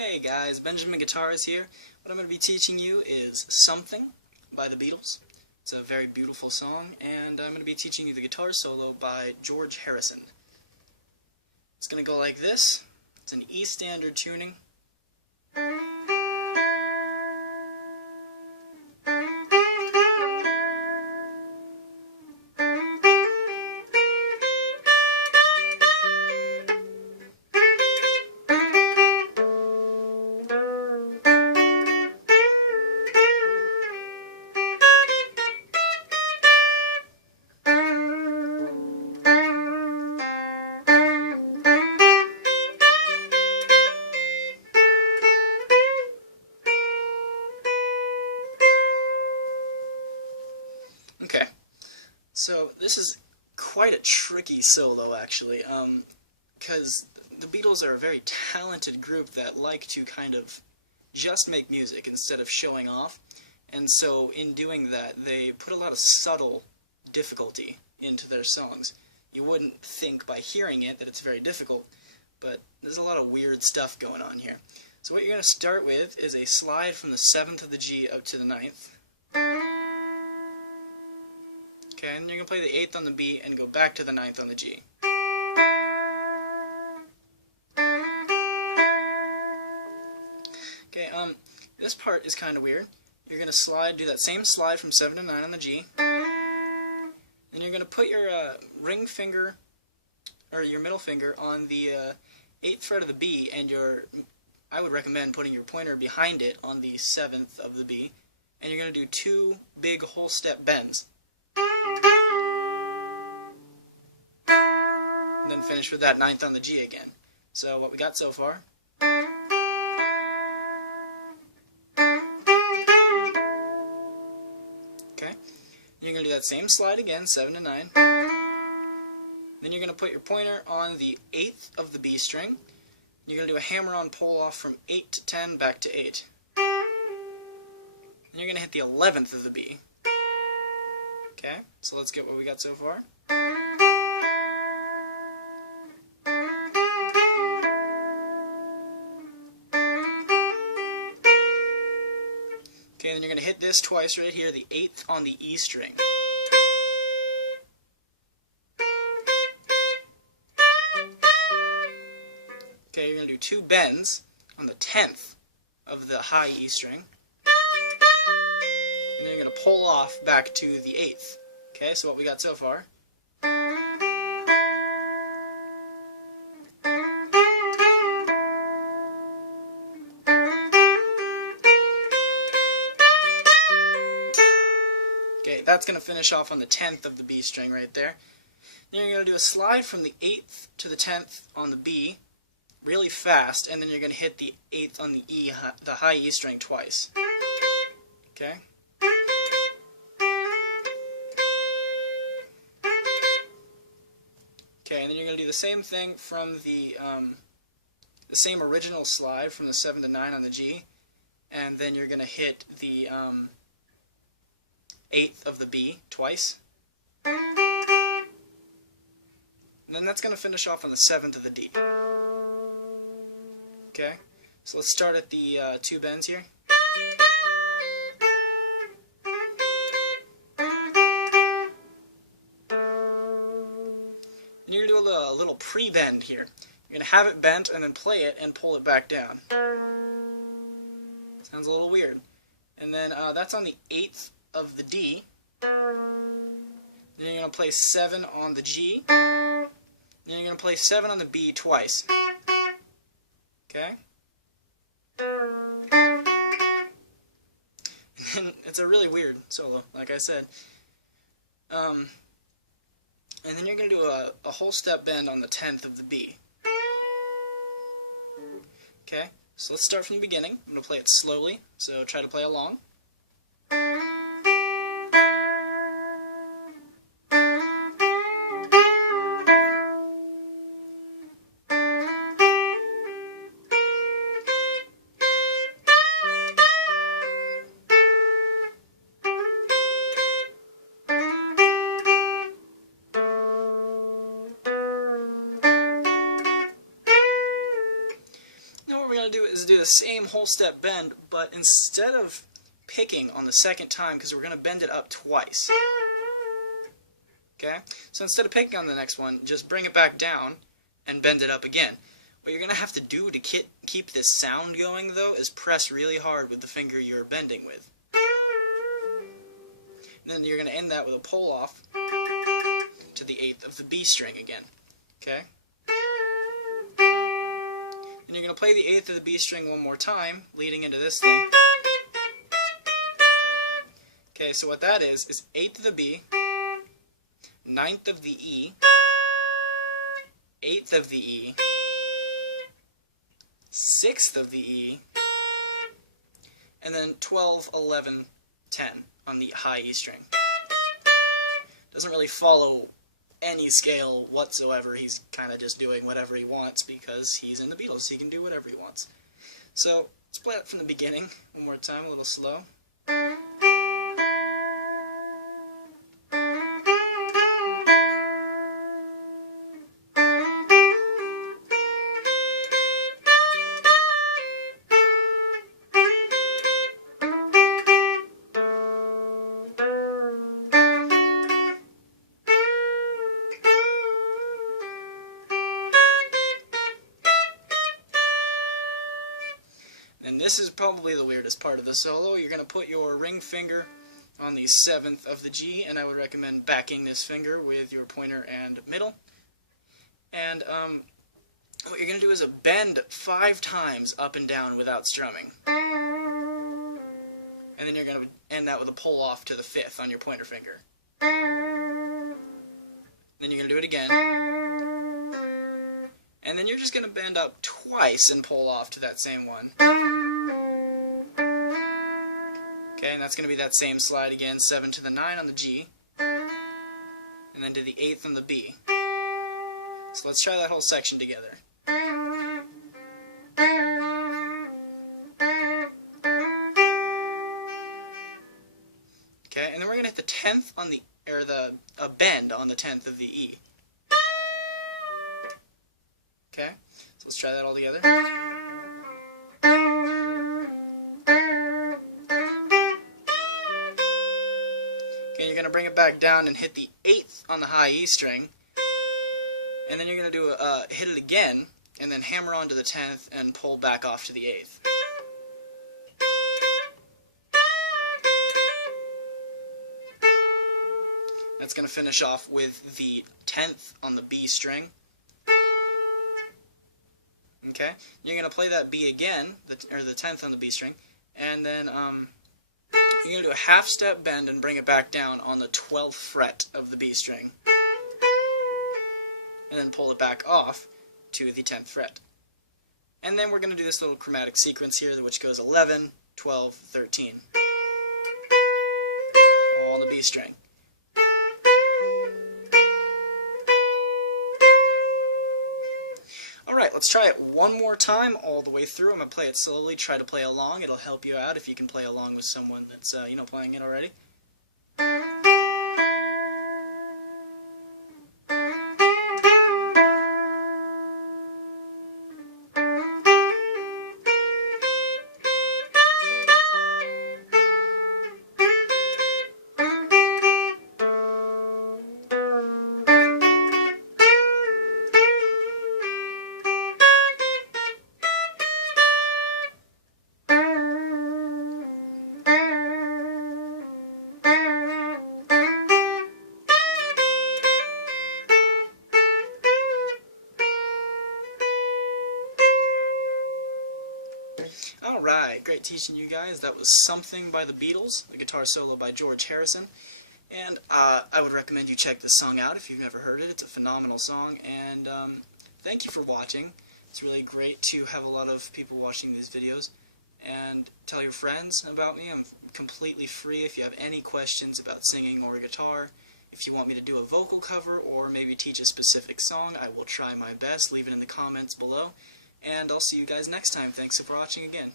Hey guys, Benjamin Guitars here. What I'm going to be teaching you is Something by the Beatles. It's a very beautiful song, and I'm going to be teaching you the guitar solo by George Harrison. It's going to go like this. It's an E standard tuning. Okay, so this is quite a tricky solo actually, because the Beatles are a very talented group that like to kind of just make music instead of showing off, and so in doing that they put a lot of subtle difficulty into their songs. You wouldn't think by hearing it that it's very difficult, but there's a lot of weird stuff going on here. So what you're going to start with is a slide from the 7th of the G up to the 9th. Okay, and you're going to play the 8th on the B and go back to the 9th on the G. Okay, this part is kind of weird. You're going to do that same slide from 7 to 9 on the G. Then you're going to put your ring finger, or your middle finger, on the 8th fret of the B, and I would recommend putting your pointer behind it on the 7th of the B. And you're going to do 2 big whole step bends. And then finish with that 9th on the G again. So what we got so far. Okay. You're going to do that same slide again, 7 to 9. Then you're going to put your pointer on the 8th of the B string. You're going to do a hammer-on pull-off from 8 to 10 back to 8. Then you're going to hit the 11th of the B. Okay, so let's get what we got so far. Okay, then you're going to hit this twice right here, the 8th on the E string. Okay, you're going to do 2 bends on the 10th of the high E string. And then you're going to pull off back to the 8th. Okay, so what we got so far. Okay, that's going to finish off on the 10th of the B string right there. Then you're going to do a slide from the 8th to the 10th on the B really fast, and then you're going to hit the 8th on the E, the high E string twice. Okay? Okay, and then you're going to do the same thing from the same original slide from the 7 to 9 on the G, and then you're going to hit the 8th of the B twice. And then that's going to finish off on the 7th of the D. Okay, so let's start at the 2 bends here. And you're going to do a little pre-bend here. You're going to have it bent and then play it and pull it back down. Sounds a little weird. And then that's on the 8th of the D. Then you're going to play 7 on the G. Then you're going to play 7 on the B twice. Okay? And it's a really weird solo, like I said. And then you're going to do a whole step bend on the 10th of the B. Okay, so let's start from the beginning. I'm going to play it slowly, so try to play along. going to do is do the same whole step bend, but instead of picking on the second time, because we're going to bend it up twice. Okay? So instead of picking on the next one, just bring it back down and bend it up again. What you're going to have to do to keep this sound going, though, is press really hard with the finger you're bending with. And then you're going to end that with a pull off to the 8th of the B string again. Okay? And you're going to play the 8th of the B string one more time, leading into this thing. Okay, so what that is 8th of the B, 9th of the E, 8th of the E, 6th of the E, and then 12, 11, 10 on the high E string. Doesn't really follow any scale whatsoever. He's kind of just doing whatever he wants because he's in the Beatles. So he can do whatever he wants. So let's play it from the beginning one more time, a little slow. And this is probably the weirdest part of the solo. You're going to put your ring finger on the 7th of the G, and I would recommend backing this finger with your pointer and middle. And what you're going to do is a bend 5 times up and down without strumming. And then you're going to end that with a pull off to the 5th on your pointer finger. Then you're going to do it again. And then you're just going to bend up twice and pull off to that same one. Okay, and that's going to be that same slide again, 7 to the 9 on the G, and then to the 8th on the B. So let's try that whole section together. Okay, and then we're going to hit the 10th on the, or a bend on the 10th of the E. Okay, so let's try that all together. Okay, you're going to bring it back down and hit the 8th on the high E string. And then you're going to do hit it again, and then hammer onto the 10th and pull back off to the 8th. That's going to finish off with the 10th on the B string. Okay, you're going to play that B again, or the 10th on the B string, and then you're going to do a half step bend and bring it back down on the 12th fret of the B string, and then pull it back off to the 10th fret. And then we're going to do this little chromatic sequence here, which goes 11, 12, 13, all on the B string. Alright, let's try it one more time all the way through. I'm going to play it slowly, try to play along. It'll help you out if you can play along with someone that's, playing it already. Alright, great teaching you guys. That was Something by the Beatles, the guitar solo by George Harrison. And I would recommend you check this song out if you've never heard it. It's a phenomenal song, and thank you for watching. It's really great to have a lot of people watching these videos. And tell your friends about me. I'm completely free if you have any questions about singing or guitar. If you want me to do a vocal cover or maybe teach a specific song, I will try my best. Leave it in the comments below. And I'll see you guys next time. Thanks for watching again.